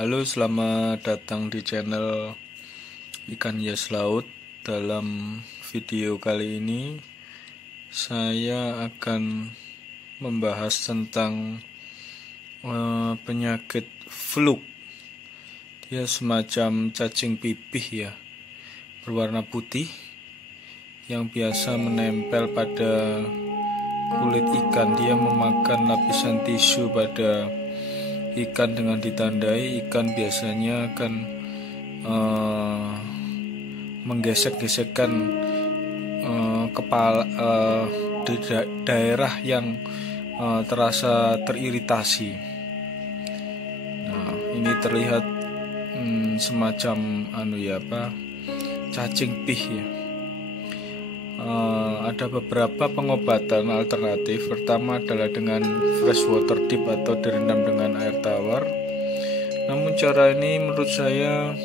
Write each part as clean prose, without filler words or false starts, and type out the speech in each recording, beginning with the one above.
Halo, selamat datang di channel Ikan Hias Laut. Dalam video kali ini saya akan membahas tentang penyakit fluke. Dia semacam cacing pipih ya, berwarna putih yang biasa menempel pada kulit ikan. Dia memakan lapisan tisu pada ikan dengan ditandai ikan biasanya akan menggesek-gesekkan kepala di daerah yang terasa teriritasi. Nah, ini terlihat semacam cacing pih ya. Ada beberapa pengobatan alternatif. Pertama adalah dengan fresh water dip atau direndam dengan air tawar. Namun cara ini menurut saya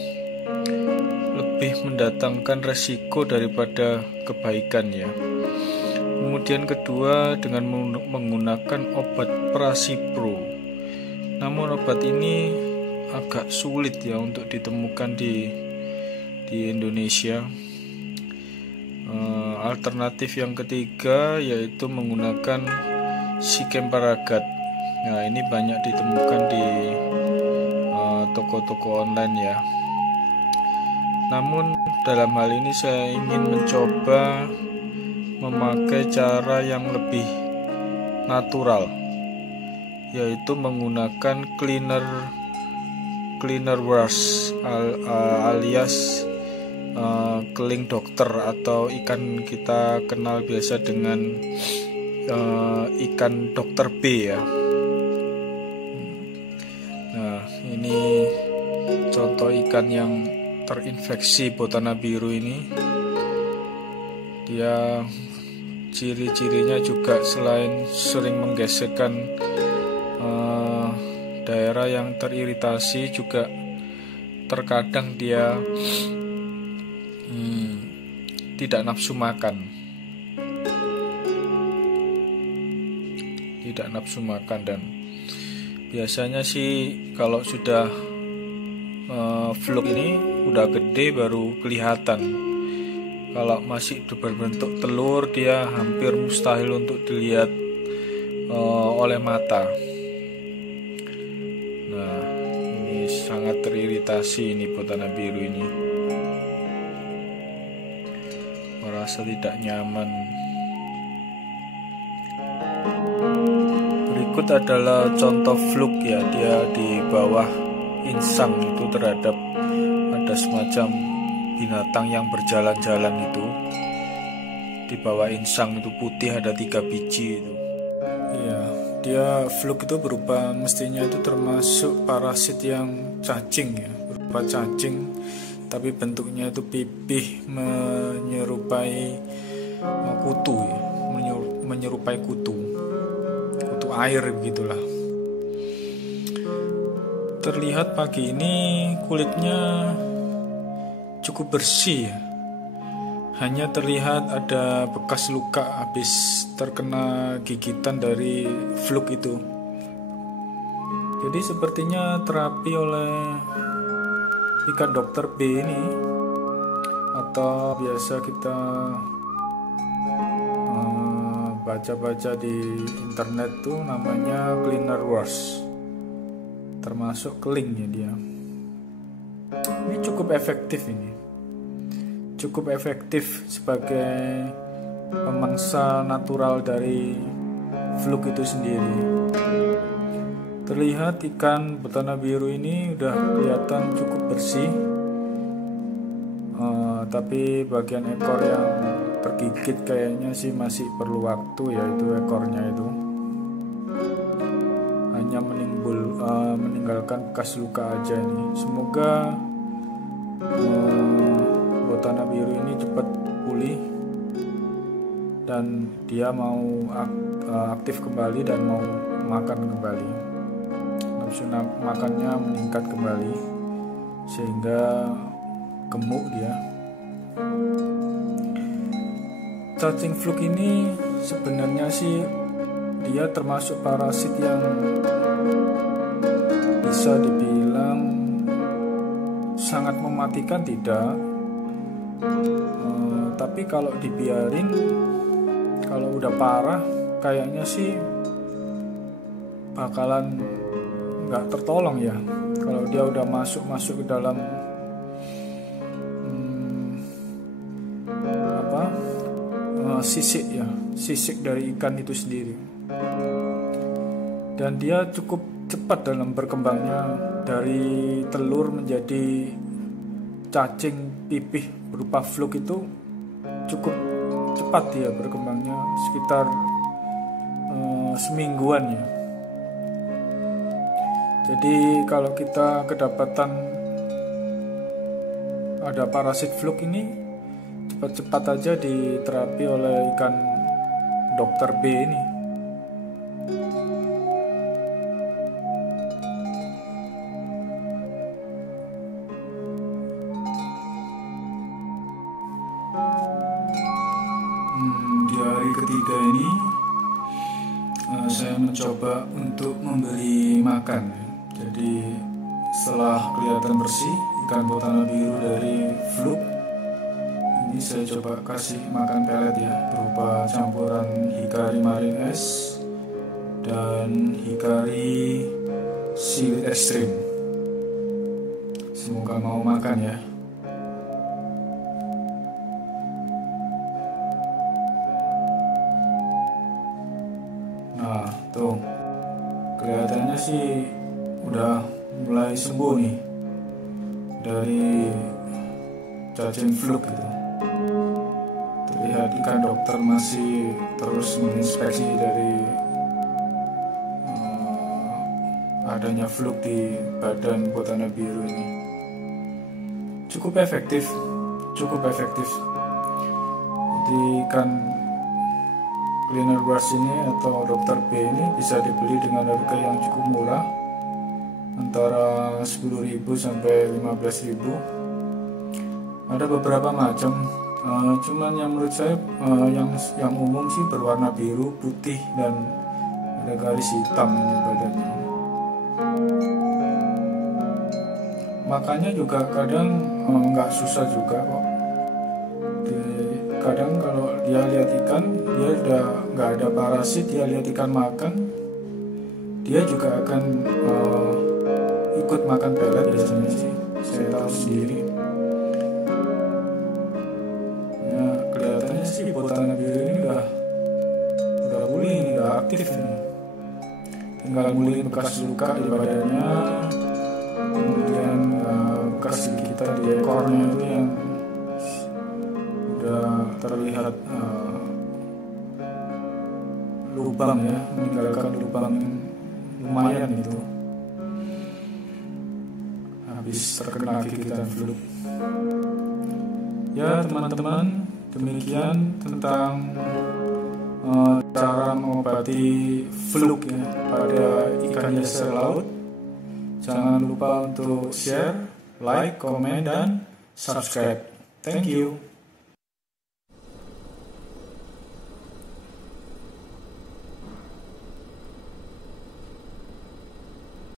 lebih mendatangkan resiko daripada kebaikan ya. Kemudian kedua dengan menggunakan obat Prasipro. Namun obat ini agak sulit ya untuk ditemukan di Indonesia. Alternatif yang ketiga yaitu menggunakan Sikemparagat. Nah, ini banyak ditemukan di toko-toko online ya. Namun dalam hal ini saya ingin mencoba memakai cara yang lebih natural, yaitu menggunakan cleaner wash alias keling dokter atau ikan kita kenal biasa dengan ikan dokter B ya. Nah, ini contoh ikan yang terinfeksi botana biru ini. Dia ciri-cirinya juga selain sering menggesekkan daerah yang teriritasi, juga terkadang dia tidak nafsu makan dan biasanya sih kalau sudah fluke ini udah gede baru kelihatan. Kalau masih berbentuk telur dia hampir mustahil untuk dilihat oleh mata. Nah, ini sangat teriritasi ini botana biru ini. Merasa tidak nyaman. Berikut adalah contoh fluke ya. Dia di bawah insang itu terhadap ada semacam binatang yang berjalan-jalan itu. Di bawah insang itu putih ada 3 biji itu. Ya, dia fluke itu berupa, mestinya itu termasuk parasit yang cacing ya, berupa cacing. Tapi bentuknya itu pipih menyerupai kutu ya, menyerupai kutu air begitulah. Terlihat pagi ini kulitnya cukup bersih ya. Hanya terlihat ada bekas luka habis terkena gigitan dari fluke itu. Jadi sepertinya terapi oleh ikan dokter B ini, atau biasa kita baca-baca di internet tuh namanya cleaner wash, termasuk keling ya dia. Ini cukup efektif sebagai pemangsa natural dari fluke itu sendiri. Terlihat ikan botana biru ini udah kelihatan cukup bersih, tapi bagian ekor yang tergigit kayaknya sih masih perlu waktu, yaitu ekornya itu hanya meninggalkan bekas luka aja ini. Semoga botana biru ini cepat pulih dan dia mau aktif kembali dan mau makan kembali. Nafsu makannya meningkat kembali sehingga gemuk dia. Cacing fluke ini sebenarnya sih dia termasuk parasit yang bisa dibilang sangat mematikan tidak, tapi kalau dibiarin, kalau udah parah kayaknya sih bakalan nggak tertolong ya. Kalau dia udah masuk ke dalam sisik dari ikan itu sendiri, dan dia cukup cepat dalam berkembangnya. Dari telur menjadi cacing pipih berupa fluk itu cukup cepat dia berkembangnya, sekitar semingguan ya. Jadi kalau kita kedapatan ada parasit fluk ini, cepat-cepat aja diterapi oleh ikan Dr. B ini. Di hari ketiga ini saya mencoba untuk memberi makan. Jadi setelah kelihatan bersih ikan botana biru dari fluk ini, saya coba kasih makan pelet ya, berupa campuran Hikari Marine S dan Hikari Seaweed Extreme. Semoga mau makan ya. Nah tuh, kelihatannya sih udah mulai sembuh nih dari cacing fluk gitu. Terlihat ikan dokter masih terus menginspeksi dari adanya fluk di badan botana biru ini. Cukup efektif. Jadi ikan cleaner brush ini atau Dr. B ini bisa dibeli dengan harga yang cukup murah, antara 10.000 sampai 15.000. Ada beberapa macam, cuman yang menurut saya yang umum sih berwarna biru, putih, dan ada garis hitam di badannya. Makannya juga kadang nggak susah juga kok. Kadang kalau dia lihat ikan, dia udah nggak ada parasit, dia lihat ikan makan, dia juga akan ikut makan pelet biasanya sih. Saya tahu sendiri. Ya, kelihatannya sih botana biru ini udah pulih, udah aktif nih. Tinggal mulihin bekas luka di badannya, kemudian bekas gigitan di ekornya ini yang udah terlihat lubang ya, meninggalkan lubang lumayan itu habis terkena gigitan fluk. Ya teman-teman, demikian tentang cara mengobati fluk ya pada ikan hias laut. Jangan lupa untuk share, like, komen, dan subscribe. Thank you.